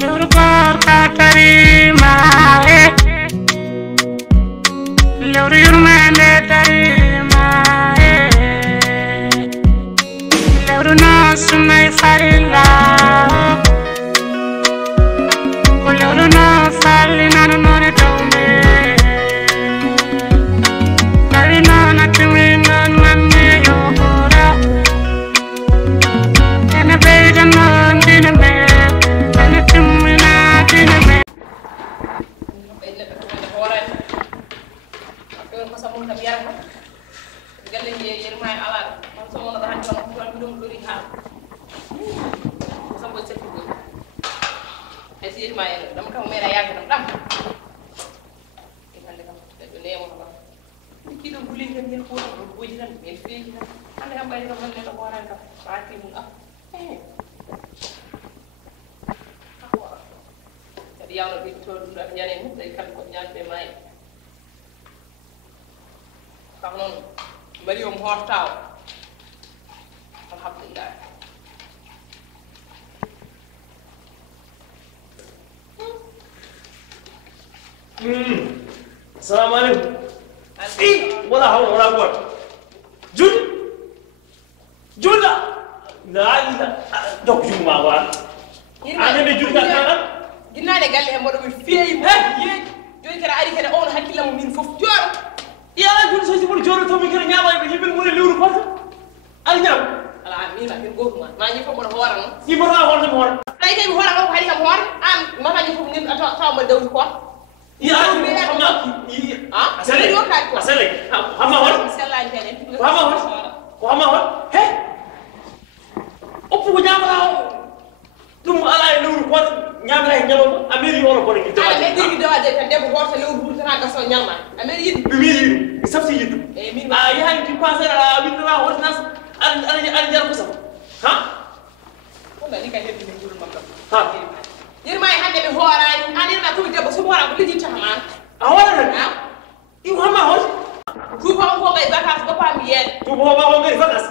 Lurukor katarima Luri urmende tarima Luru no sumay farilla Luru no falli nanu nore tawme Tari no natimi non manne yokora Ene beida non dine me Ene timina dine me dama kam mera yag dam dam ikande kam do neemo ba ki do bulin ngam yel ko do jiran men feji na ande am bay kam ne do waran kam faati mun am tadi yawno bi to do ak ñane mu day kan ko ñaan be may kam non bari om hortaw alhamdulillah Assalamualaikum. Wala hawla wala quwwata. Junda. La dok juma wa. Ande be junda kala. Ginnaade galle e modo be feeyi ye joni kala ari kala on hakkilla mo min fof joro. Ya jun so sibul joro to mi kala nyaama be yibel mo le lewru fata. Al nyam. Ala mi ma ken gotuma. Ma ñi fof mo horan. Ni mo ra hon mo hor. Ay kay mi horan ko hadi kam hor. Am ma ma ñi fof ngin taw ma dawdi ko. Ya asale hama hor hama hor he oppu ko nyamala dum ala e lewru ko nyamala e nyalo ameri yoro ko ni ala me digi dawa de tan debbo horta lewru bur tan gaso nyalma ameri yidi mi safti yiddu e min yaani ki passer ala winna hortas al jar ko sa ha ko ni kay heddi min jurul makam ha yirma e hande be horani anirma ko debbo so hora ko liji tahaman awara na i hama hor ku ko ngay vacances ba pam yel tu bo ba ko ngay vacances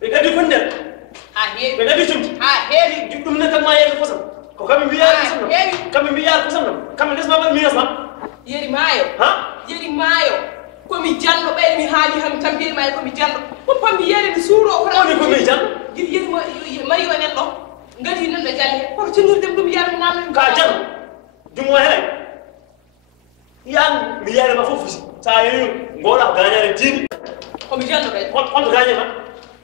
be gadi fundel ha he be gadi tumti ha he dum na tan ma yel ko sam ko kam mi yar ko sam kam mi yar ko sam kam des ma ba mi yasma yeri mayo ha yeri mayo ko mi janno be mi haali ham tambir mayo ko mi janno ko pam yele ni suuro ko ni ko mi janno yeri mayo nen do ngati nan da jalle ko ci dem dum yar mi nam ka janno dum wa hele yan mi yare ma fofu sa yeri ngola gañare tini ko mi janno be on gañe ma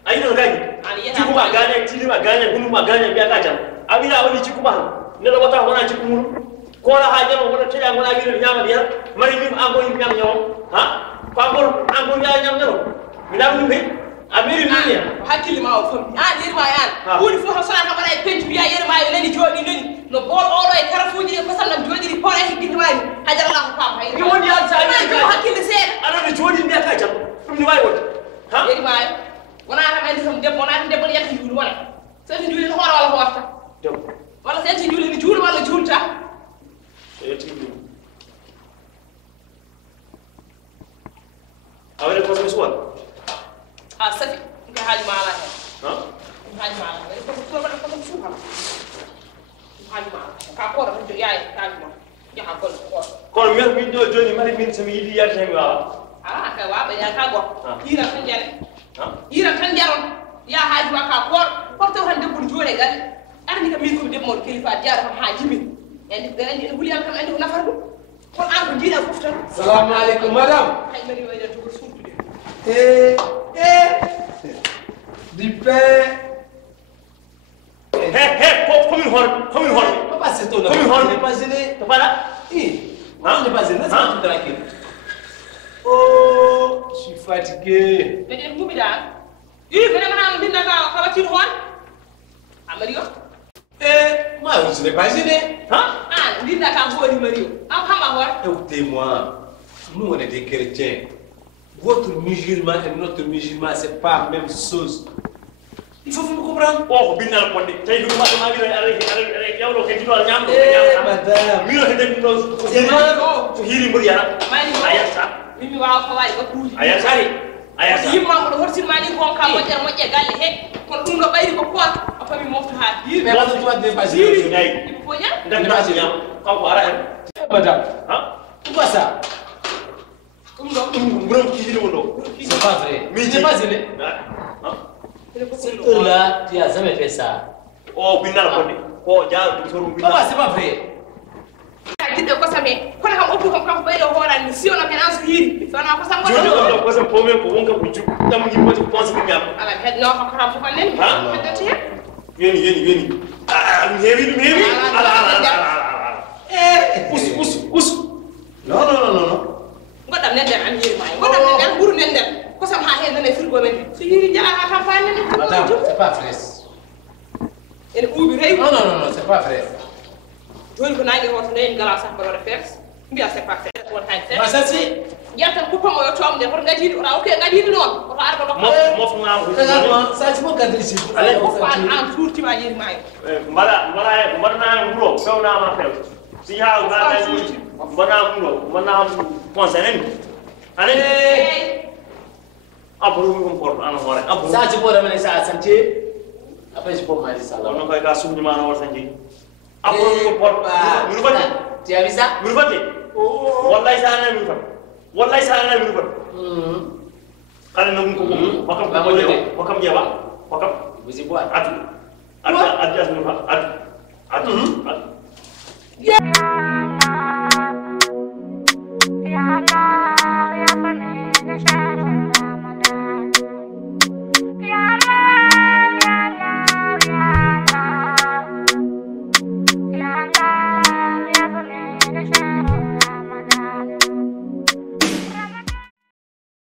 ay do gañe ci kuma gañe tini ma gañe gunu ma gañe biya ka jam abira woni ci kuma ne do wata wona ci kuma ko la ha jama wona teja ngona wiru nyama biya mari mi ango yim nyam nyaw ha ko ango ya nyam nyaw mi dam ni amiri ni ya hakkili ma o fam yeri ma yan woni fo hasana ka bana e pentu biya yeri ma yo leni jodi leni no bol oro e karafuji e fasal nam jodi pore e hikki mari hajara la ko pam hay ni woni ya sa ni ko hakkili seeda ana no jodi biya ka jam dum ni way won ha yeri ma wona ta andi sam debbo na debbo yatti julu wala sati juli horo wala ko warta debbo wala sati juli ni julu wala julta yati awere ko so suwa ah safi ko haali ma ala ha haali ma ala ko ko wala ko suha haali ma ka ko ro yaay haali ma ya ha ko kono mer min do joni mari min sami yidi yar tan wa ah ka wa be ya ka go ira tan jare ha ira tan jaron ya haji wa ka ko porto han debbo jore gal arni ka min ko debbo mo kilifa jaar ha haji min andi andi huli am kam andi ko nafar dum ko an ko jina fuftan assalamu alaikum madame hay mari wayda to ko surtude du pain comme une horme papa c'est ton comme une horme n'est pas gêné to fala non n'est pas gêné c'est tranquille oh je suis fatigué be den mubida iri fene mana binda ka ka wati hon amario moi je n'ai pas gêné ah binda ka honi mario am hamba hor écoutez-moi nous on est des chrétiens votre musulman et notre musulman c'est pas la même chose il faut vous comprendre oh binal ko de tay du ma bi ara yawlo ke dido nyam do madame mi no hedem do to hiri mbur yara ayata mimi wa ko way ko kuuji ayata yimma ko hortir mani ko ka mojje galle he kon dum do bayri ko ko afami mofto ha hiri mais moi je dois dépasser il faut ya ndakna ko ara en madame ha pourquoi ça buram kiri wono c'est pas vrai mais j'ai pas zélé cette heure-là tu as jamais fait ça o binal ko de ko jaar sorum binal papa c'est pas vrai jidde ko same kono kam oppi ko kam baydo horani si on men ansu yiri fana ko sam joni godo ko sam pome ko wonka bu juk tam ngi mo ci pense ko ñam ala het no ko ram ko len hedati yeni ah hewi ala us non godam nen dem am yiri may godam nen dem buru nen dem ko sam ha hen nen frigo men so yiri jala ha tam fa nen madame c'est pas vrai en ubi rew non c'est pas vrai joni ko nangi hoto nen gala sax baro fers mbiya c'est pas fait won hay fait ma ça c'est yartan ko mo yo tomde ko ngadi ora ok ngadi non ko arba do mof ngam regarde ça tu peux garder ici allez ko fa en tourti ma yiri may mbara na ngulo fewna ma few si ha ngana ni mbana ngulo mbana conseil ane abru ngum por an hore abru ça tu peux ramener ça à Santé après je peux manger ça là on ko ka sumni ma na war sanji abru ngum por muru fati tu as vu ça muru fati wallahi sa na muru fati wallahi sa na muru fati kan na ko wakam jeba wakam vous y boire atu atu atu atu atu yeah